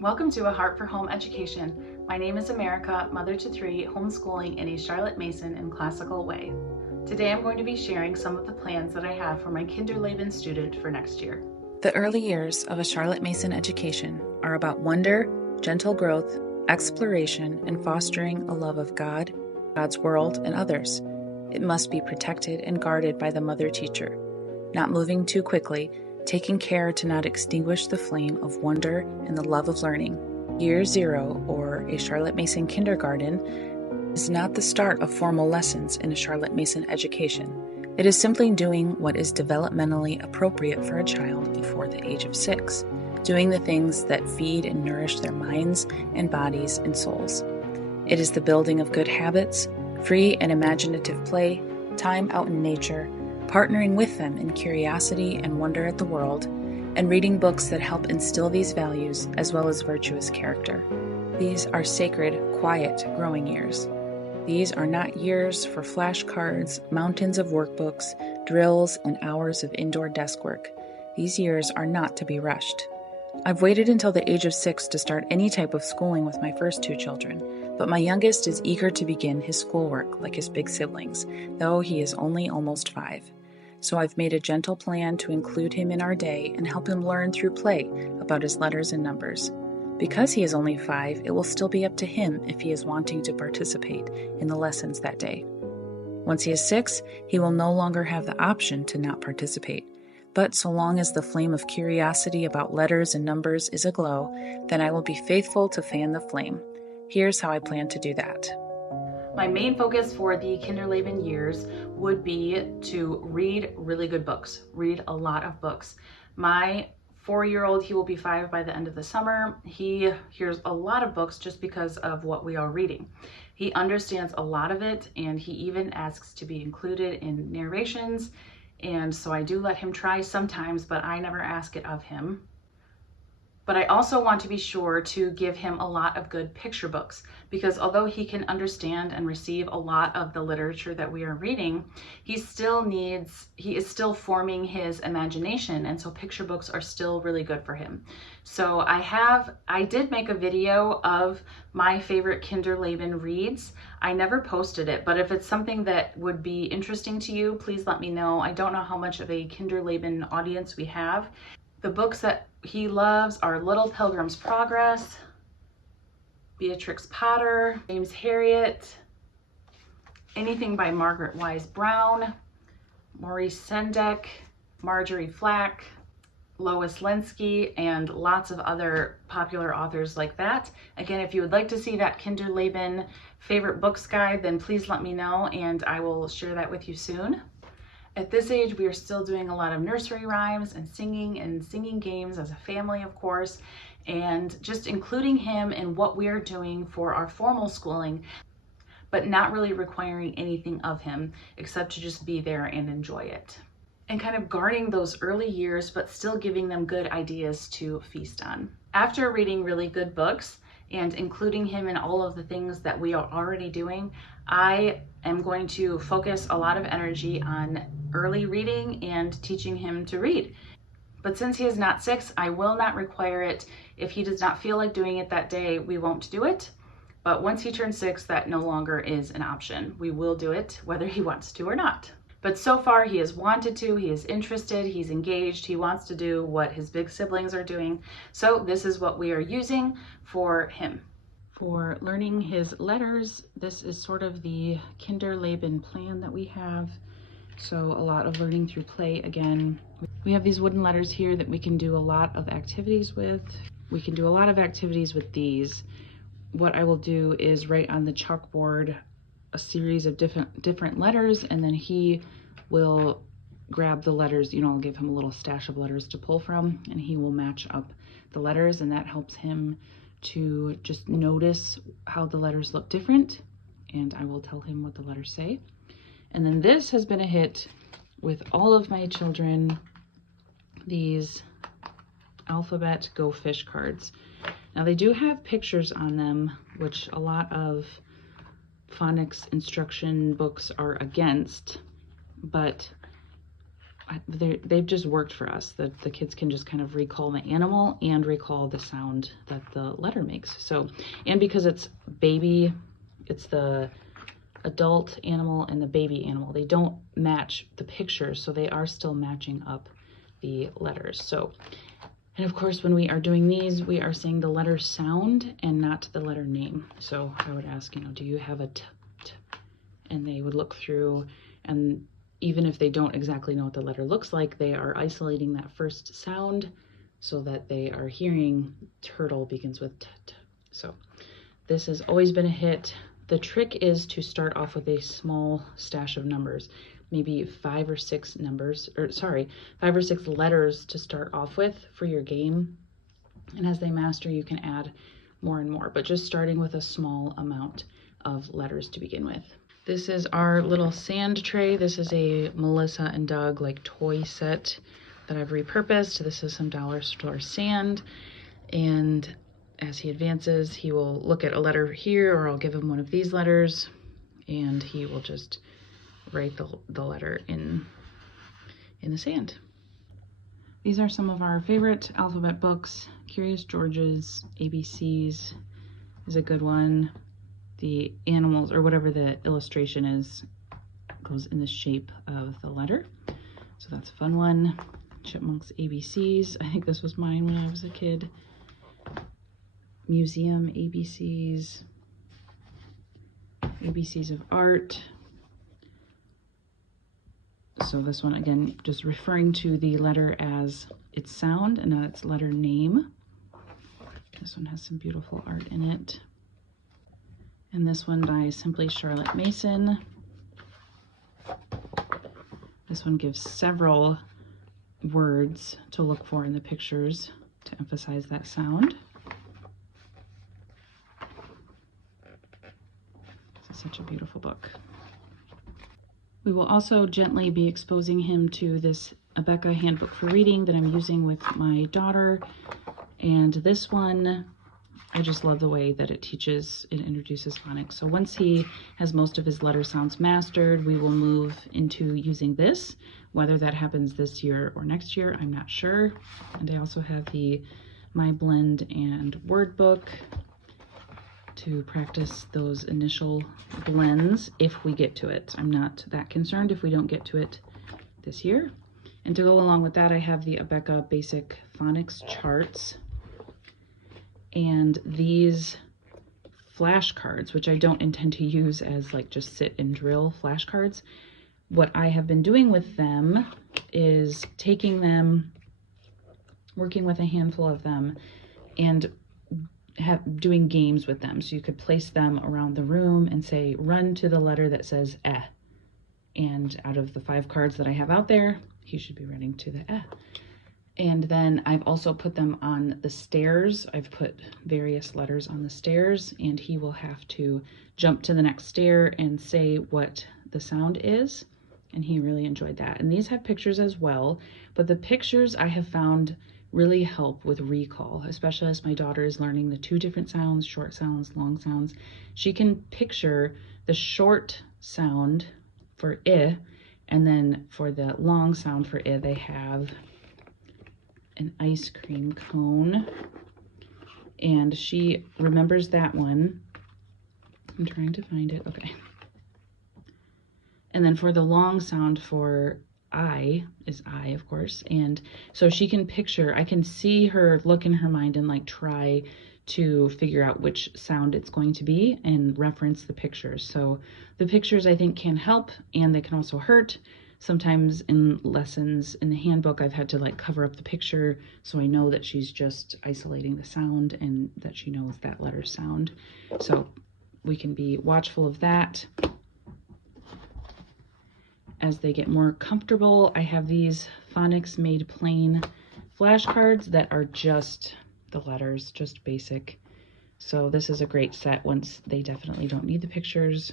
Welcome to A Heart for Home Education. My name is America, mother to three, homeschooling in a Charlotte Mason and classical way. Today I'm going to be sharing some of the plans that I have for my Kinderleben student for next year. The early years of a Charlotte Mason education are about wonder, gentle growth, exploration, and fostering a love of God, God's world, and others. It must be protected and guarded by the mother teacher, not moving too quickly, taking care to not extinguish the flame of wonder and the love of learning. Year Zero, or a Charlotte Mason kindergarten, is not the start of formal lessons in a Charlotte Mason education. It is simply doing what is developmentally appropriate for a child before the age of 6, doing the things that feed and nourish their minds and bodies and souls. It is the building of good habits, free and imaginative play, time out in nature, partnering with them in curiosity and wonder at the world, and reading books that help instill these values as well as virtuous character. These are sacred, quiet, growing years. These are not years for flashcards, mountains of workbooks, drills, and hours of indoor desk work. These years are not to be rushed. I've waited until the age of 6 to start any type of schooling with my first 2 children, but my youngest is eager to begin his schoolwork like his big siblings, though he is only almost 5. So I've made a gentle plan to include him in our day and help him learn through play about his letters and numbers. Because he is only 5, it will still be up to him if he is wanting to participate in the lessons that day. Once he is 6, he will no longer have the option to not participate. But so long as the flame of curiosity about letters and numbers is aglow, then I will be faithful to fan the flame. Here's how I plan to do that. My main focus for the Kinderleben years would be to read really good books, read a lot of books. My 4-year-old, he will be 5 by the end of the summer. He hears a lot of books just because of what we are reading. He understands a lot of it, and he even asks to be included in narrations. And so I do let him try sometimes, but I never ask it of him. But I also want to be sure to give him a lot of good picture books, because although he can understand and receive a lot of the literature that we are reading, he is still forming his imagination, and so picture books are still really good for him. So I did make a video of my favorite Kinderleben reads. I never posted it, but if it's something that would be interesting to you, please let me know. I don't know how much of a Kinderleben audience we have. The books that he loves are Little Pilgrim's Progress, Beatrix Potter, James Harriet, anything by Margaret Wise Brown, Maurice Sendak, Marjorie Flack, Lois Lenski, and lots of other popular authors like that. Again, if you would like to see that Kinderleben favorite books guide, then please let me know and I will share that with you soon. At this age, we are still doing a lot of nursery rhymes and singing games as a family, of course, and just including him in what we are doing for our formal schooling, but not really requiring anything of him except to just be there and enjoy it. And kind of guarding those early years, but still giving them good ideas to feast on. After reading really good books and including him in all of the things that we are already doing, I am going to focus a lot of energy on early reading and teaching him to read. But since he is not 6, I will not require it. If he does not feel like doing it that day, we won't do it. But once he turns 6, that no longer is an option. We will do it whether he wants to or not. But so far he has wanted to, he is interested, he's engaged, he wants to do what his big siblings are doing. So this is what we are using for him. For learning his letters, this is sort of the Kinderleben plan that we have. So a lot of learning through play again. We have these wooden letters here that we can do a lot of activities with. We can do a lot of activities with these. What I will do is write on the chalkboard a series of different letters, and then he will grab the letters. I'll give him a little stash of letters to pull from, and he will match up the letters, and that helps him to just notice how the letters look different, and I will tell him what the letters say. And then this has been a hit with all of my children, these Alphabet Go Fish cards. Now they do have pictures on them, which a lot of phonics instruction books are against, but they've just worked for us. The kids can just kind of recall the animal and recall the sound that the letter makes. So, and because it's baby, it's the adult animal and the baby animal. They don't match the pictures, so they are still matching up the letters. So, and of course, when we are doing these, we are saying the letter sound and not the letter name. So I would ask, do you have a t? And they would look through, and even if they don't exactly know what the letter looks like, they are isolating that first sound so that they are hearing turtle begins with t, t. So this has always been a hit. The trick is to start off with a small stash of numbers, maybe 5 or 6 letters to start off with for your game. And as they master, you can add more and more, but just starting with a small amount of letters to begin with. This is our little sand tray. This is a Melissa and Doug toy set that I've repurposed. This is some dollar store sand, and as he advances, he will look at a letter here, or I'll give him one of these letters, and he will just write the letter in the sand. These are some of our favorite alphabet books. Curious George's ABCs is a good one. The animals, or whatever the illustration is, goes in the shape of the letter. So that's a fun one. Chipmunk's ABCs. I think this was mine when I was a kid. Museum ABCs. ABCs of art. So this one, again, just referring to the letter as its sound and not its letter name. This one has some beautiful art in it. And this one by Simply Charlotte Mason. This one gives several words to look for in the pictures to emphasize that sound. This is such a beautiful book. We will also gently be exposing him to this Abeka Handbook for Reading that I'm using with my daughter. And this one, I just love the way that it introduces phonics. So once he has most of his letter sounds mastered, we will move into using this. Whether that happens this year or next year, I'm not sure. And I also have the My Blend and Word book to practice those initial blends if we get to it. I'm not that concerned if we don't get to it this year. And to go along with that, I have the Abeka Basic Phonics Charts. And these flashcards, which I don't intend to use as just sit and drill flashcards. What I have been doing with them is taking them, working with a handful of them, and doing games with them. So you could place them around the room and say, run to the letter that says eh. And out of the 5 cards that I have out there, he should be running to the eh. And then I've also put them on the stairs. I've put various letters on the stairs, and he will have to jump to the next stair and say what the sound is. And he really enjoyed that. And these have pictures as well, but the pictures I have found really help with recall, especially as my daughter is learning the 2 different sounds, short sounds, long sounds. She can picture the short sound for I, and then for the long sound for I, they have an ice cream cone, and she remembers that one. I'm trying to find it. Okay. And then for the long sound for I is I, of course. And so she can picture, I can see her look in her mind and try to figure out which sound it's going to be and reference the pictures. So the pictures I think can help, and they can also hurt. Sometimes in lessons in the handbook, I've had to cover up the picture so I know that she's just isolating the sound and that she knows that letter sound. So we can be watchful of that. As they get more comfortable, I have these Phonics Made Plain flashcards that are just the letters, just basic. So this is a great set once they definitely don't need the pictures.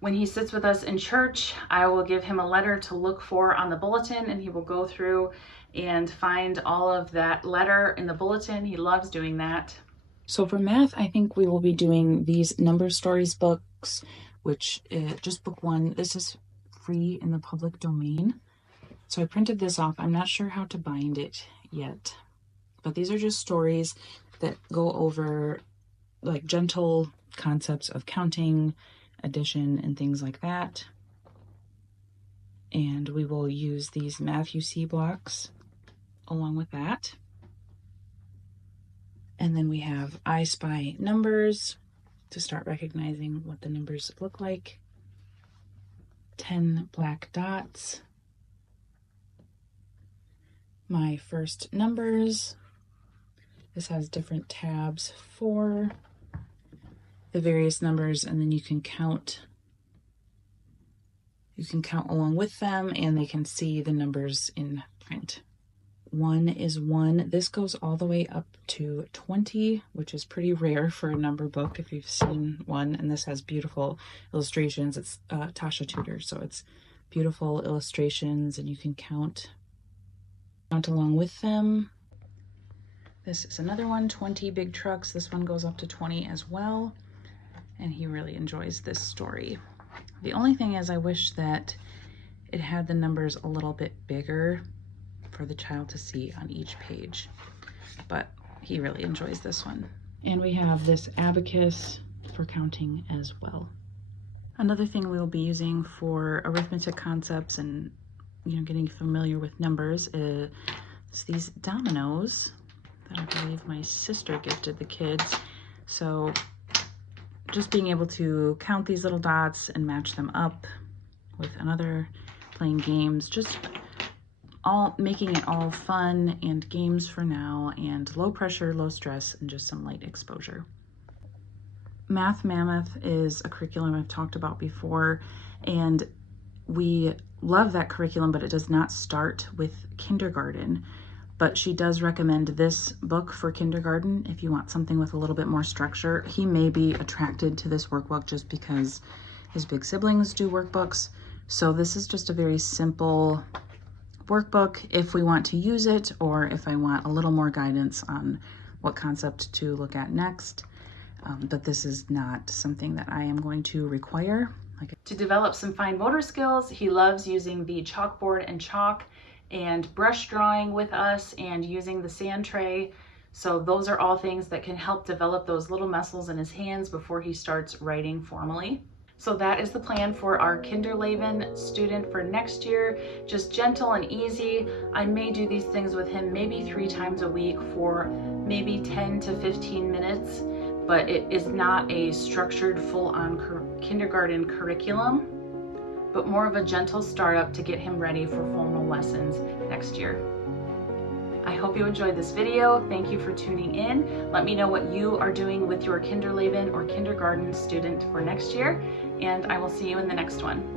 When he sits with us in church, I will give him a letter to look for on the bulletin, and he will go through and find all of that letter in the bulletin. He loves doing that. So for math, I think we will be doing these number stories books, which just book 1. This is free in the public domain. So I printed this off. I'm not sure how to bind it yet, but these are just stories that go over like gentle concepts of counting, addition, and things like that. And we will use these Matthew C blocks along with that. And then we have I Spy numbers to start recognizing what the numbers look like. 10 black dots. My first numbers. This has different tabs for the various numbers, and then you can count. You can count along with them, and they can see the numbers in print. 1 is 1. This goes all the way up to 20, which is pretty rare for a number book if you've seen one. And this has beautiful illustrations. It's Tasha Tudor, so it's beautiful illustrations, and you can count along with them. This is another one, 20 big trucks. This one goes up to 20 as well, and he really enjoys this story. The only thing is I wish that it had the numbers a little bit bigger for the child to see on each page, but he really enjoys this one. And we have this abacus for counting as well. Another thing we will be using for arithmetic concepts and getting familiar with numbers is these dominoes that I believe my sister gifted the kids. So just being able to count these little dots and match them up with another, playing games, just all making it all fun and games for now, and low pressure, low stress, and just some light exposure. Math Mammoth is a curriculum I've talked about before, and we love that curriculum, but it does not start with kindergarten. But she does recommend this book for kindergarten if you want something with a little bit more structure. He may be attracted to this workbook just because his big siblings do workbooks. So this is just a very simple workbook if we want to use it, or if I want a little more guidance on what concept to look at next. But this is not something that I am going to require. To develop some fine motor skills, he loves using the chalkboard and chalk and brush drawing with us and using the sand tray. So those are all things that can help develop those little muscles in his hands before he starts writing formally. So that is the plan for our Kinderleben student for next year. Just gentle and easy. I may do these things with him maybe 3 times a week for maybe 10 to 15 minutes, but it is not a structured full-on kindergarten curriculum, but more of a gentle startup to get him ready for formal lessons next year. I hope you enjoyed this video. Thank you for tuning in. Let me know what you are doing with your Kinderleben or kindergarten student for next year, and I will see you in the next one.